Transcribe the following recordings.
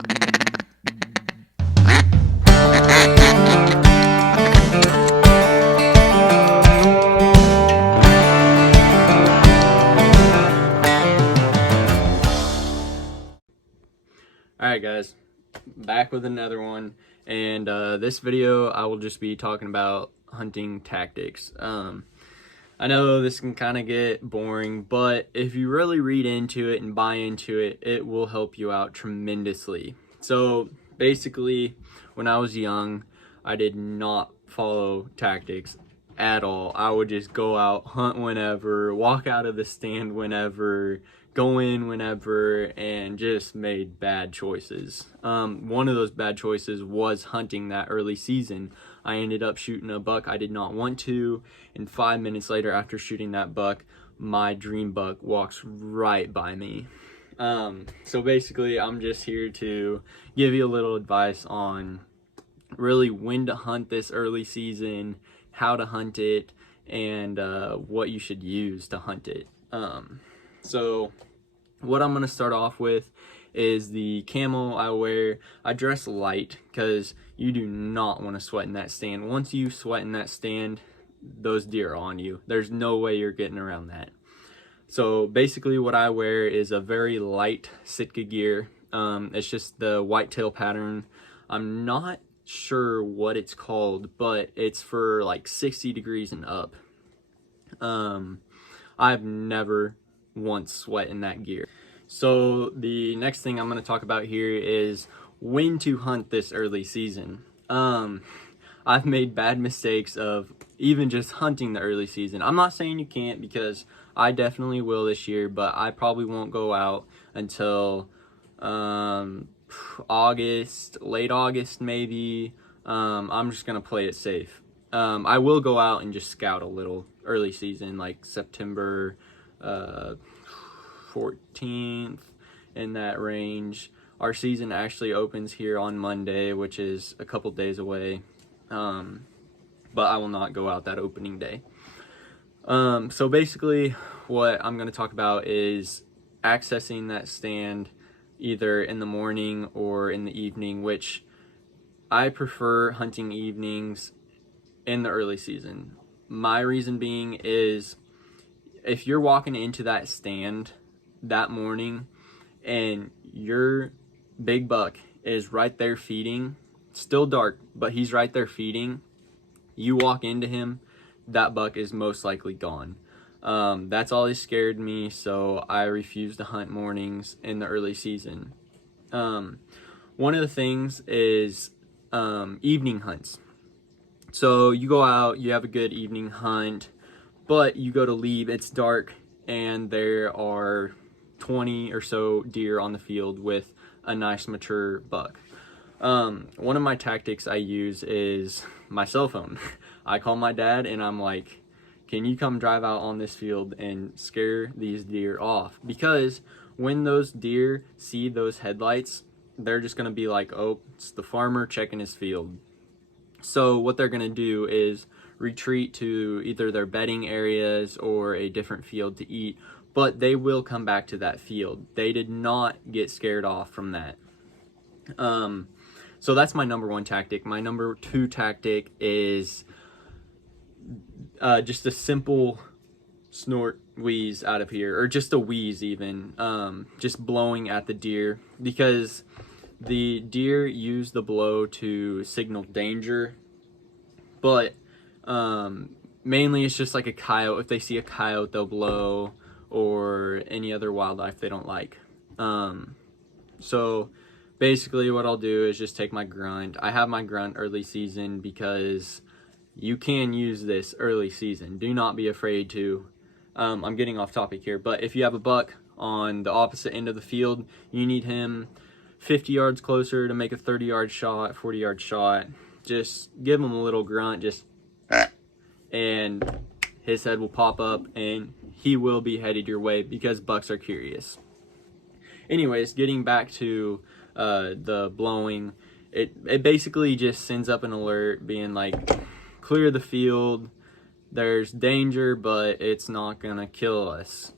Alright guys, back with another one, and this video I will just be talking about hunting tactics. I know this can kind of get boring, but if you really read into it and buy into it, it will help you out tremendously. So basically, when I was young, I did not follow tactics at all. I would just go out, hunt whenever, walk out of the stand whenever, go in whenever, and just made bad choices. One of those bad choices was hunting that early season. I ended up shooting a buck I did not want to, and 5 minutes later after shooting that buck, my dream buck walks right by me. So basically, I'm just here to give you a little advice on really when to hunt this early season, how to hunt it, and what you should use to hunt it. So what I'm going to start off with is the camo I wear. I dress light because you do not want to sweat in that stand. Once you sweat in that stand, those deer are on you. There's no way you're getting around that. So basically what I wear is a very light Sitka gear. It's just the whitetail pattern. I'm not sure what it's called, but it's for like 60 degrees and up. I've never once sweat in that gear. So the next thing I'm going to talk about here is when to hunt this early season. I've made bad mistakes of even just hunting the early season. I'm not saying you can't, because I definitely will this year, but I probably won't go out until August, late August maybe. I'm just gonna play it safe. I will go out and just scout a little early season, like September 14th, in that range. Our season actually opens here on Monday, which is a couple days away, but I will not go out that opening day. So basically what I'm going to talk about is accessing that stand either in the morning or in the evening, which I prefer hunting evenings in the early season. My reason being is if you're walking into that stand that morning and your big buck is right there feeding, still dark, but he's right there feeding, you walk into him, that buck is most likely gone. That's always scared me, so I refuse to hunt mornings in the early season. One of the things is evening hunts. So you go out, you have a good evening hunt, but you go to leave, it's dark, and there are 20 or so deer on the field with a nice mature buck. One of my tactics I use is my cell phone. I call my dad and I'm like, can you come drive out on this field and scare these deer off? Because when those deer see those headlights, they're just gonna be like, oh, it's the farmer checking his field. So what they're gonna do is retreat to either their bedding areas or a different field to eat, but they will come back to that field. They did not get scared off from that. So that's my number one tactic. My number two tactic is just a simple snort wheeze out of here, or just a wheeze even, just blowing at the deer, because the deer use the blow to signal danger, but mainly it's just like a coyote. If they see a coyote, they'll blow, or any other wildlife they don't like. So basically what I'll do is just take my grunt. I have my grunt early season because you can use this early season. Do not be afraid to. I'm getting off topic here, but if you have a buck on the opposite end of the field, you need him 50 yards closer to make a 30-yard shot, 40-yard shot. Just give him a little grunt, just, and his head will pop up and he will be headed your way, because bucks are curious. Anyways, getting back to the blowing, it basically just sends up an alert being like, clear the field, there's danger, but it's not gonna kill us.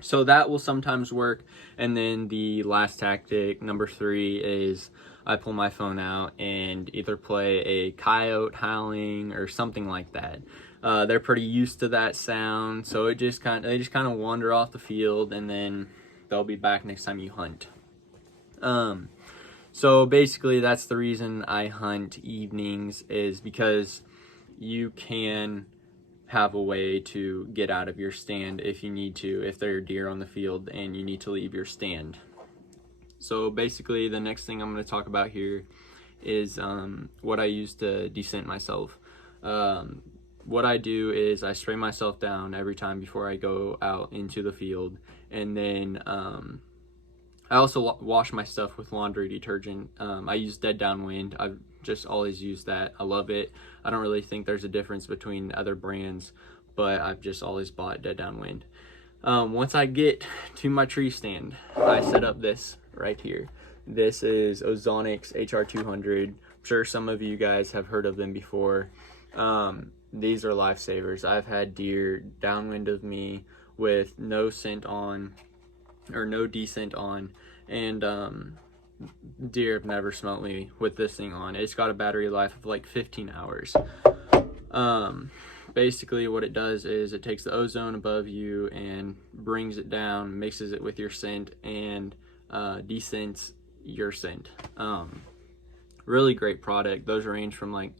So that will sometimes work. And then the last tactic, number 3, is I pull my phone out and either play a coyote howling or something like that. They're pretty used to that sound, so they just kind of wander off the field, and then they'll be back next time you hunt. So basically that's the reason I hunt evenings, is because you can have a way to get out of your stand if you need to, if there are deer on the field and you need to leave your stand. So basically the next thing I'm going to talk about here is what I use to descent myself. What I do is I spray myself down every time before I go out into the field, and then I also wash my stuff with laundry detergent. I use Dead Downwind. I've just always used that. I love it. I don't really think there's a difference between other brands, but I've just always bought Dead Downwind. Once I get to my tree stand, I set up this right here. This is Ozonics HR200. I'm sure some of you guys have heard of them before. These are lifesavers. I've had deer downwind of me with no scent on, or no descent on, and deer have never smelt me with this thing on. It's got a battery life of like 15 hours. Basically what it does is it takes the ozone above you and brings it down, mixes it with your scent, and descents your scent. Really great product. Those range from like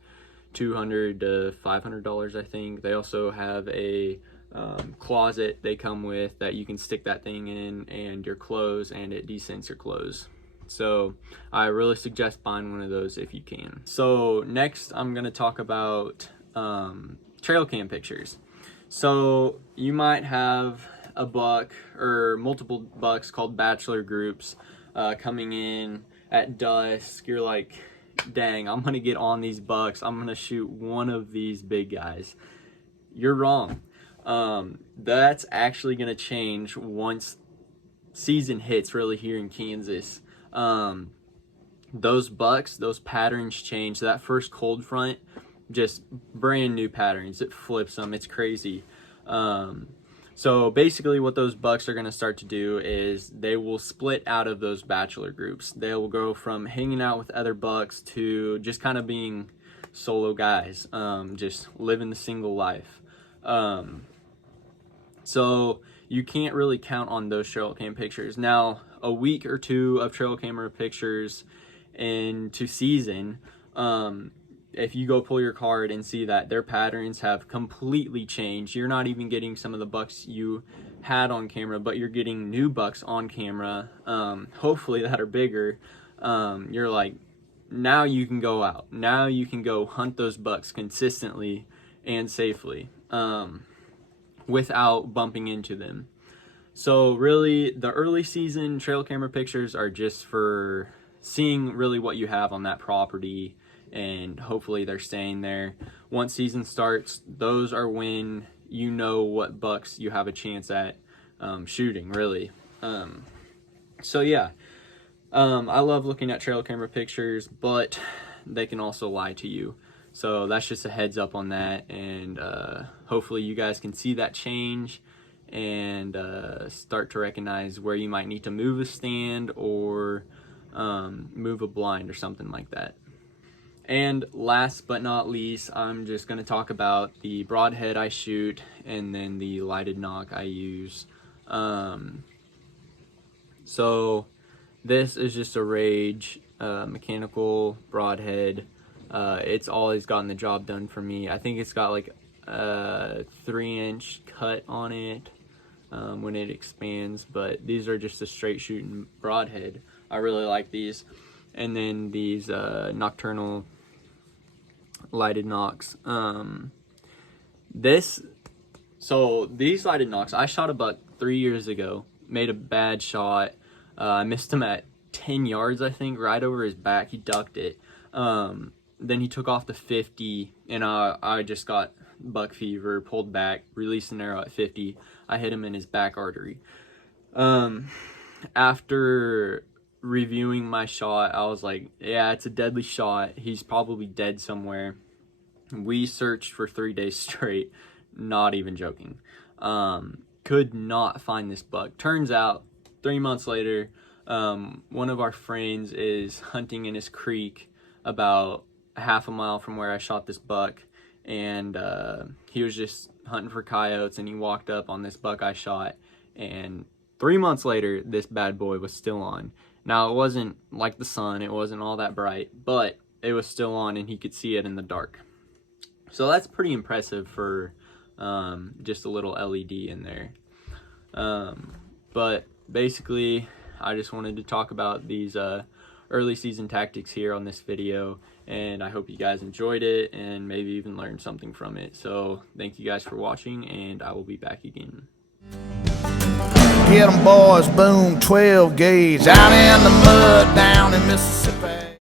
$200 to $500, I think. They also have a closet they come with that you can stick that thing in and your clothes, and it descents your clothes. So I really suggest buying one of those if you can. So next I'm going to talk about trail cam pictures. So you might have a buck or multiple bucks called bachelor groups coming in at dusk. You're like, dang, I'm gonna get on these bucks, I'm gonna shoot one of these big guys. You're wrong. That's actually gonna change once season hits really here in Kansas. Those bucks, those patterns change. That first cold front, just brand new patterns. It flips them. It's crazy. So basically what those bucks are going to start to do is they will split out of those bachelor groups. They will go from hanging out with other bucks to just kind of being solo guys, just living the single life. So you can't really count on those trail cam pictures. Now, a week or two of trail camera pictures into season, if you go pull your card and see that their patterns have completely changed, you're not even getting some of the bucks you had on camera, but you're getting new bucks on camera, hopefully that are bigger. You're like, now you can go out. Now you can go hunt those bucks consistently and safely without bumping into them. So really, the early season trail camera pictures are just for seeing really what you have on that property, and hopefully they're staying there. Once season starts, those are when you know what bucks you have a chance at shooting, really. So yeah, I love looking at trail camera pictures, but they can also lie to you. So that's just a heads up on that, and hopefully you guys can see that change and start to recognize where you might need to move a stand or move a blind or something like that. And last but not least, I'm just going to talk about the broadhead I shoot and then the lighted nock I use. So this is just a Rage mechanical broadhead. It's always gotten the job done for me. I think it's got like a 3-inch cut on it when it expands, but these are just a straight shooting broadhead. I really like these. And then these nocturnal lighted nocks. These lighted nocks, I shot a buck 3 years ago, made a bad shot. I missed him at 10 yards, I think, right over his back. He ducked it. Then he took off to 50, and I just got buck fever, pulled back, released an arrow at 50. I hit him in his back artery. After reviewing my shot, I was like, yeah, it's a deadly shot. He's probably dead somewhere. We searched for 3 days straight, not even joking. Could not find this buck. Turns out 3 months later, one of our friends is hunting in his creek about a half a mile from where I shot this buck, and he was just hunting for coyotes, and he walked up on this buck I shot, and 3 months later this bad boy was still on. Now, it wasn't like the sun, it wasn't all that bright, but it was still on and he could see it in the dark. So that's pretty impressive for just a little LED in there. But basically, I just wanted to talk about these early season tactics here on this video, and I hope you guys enjoyed it and maybe even learned something from it. So thank you guys for watching, and I will be back again. Get 'em boys, boom, 12 gauge, out in the mud down in Mississippi.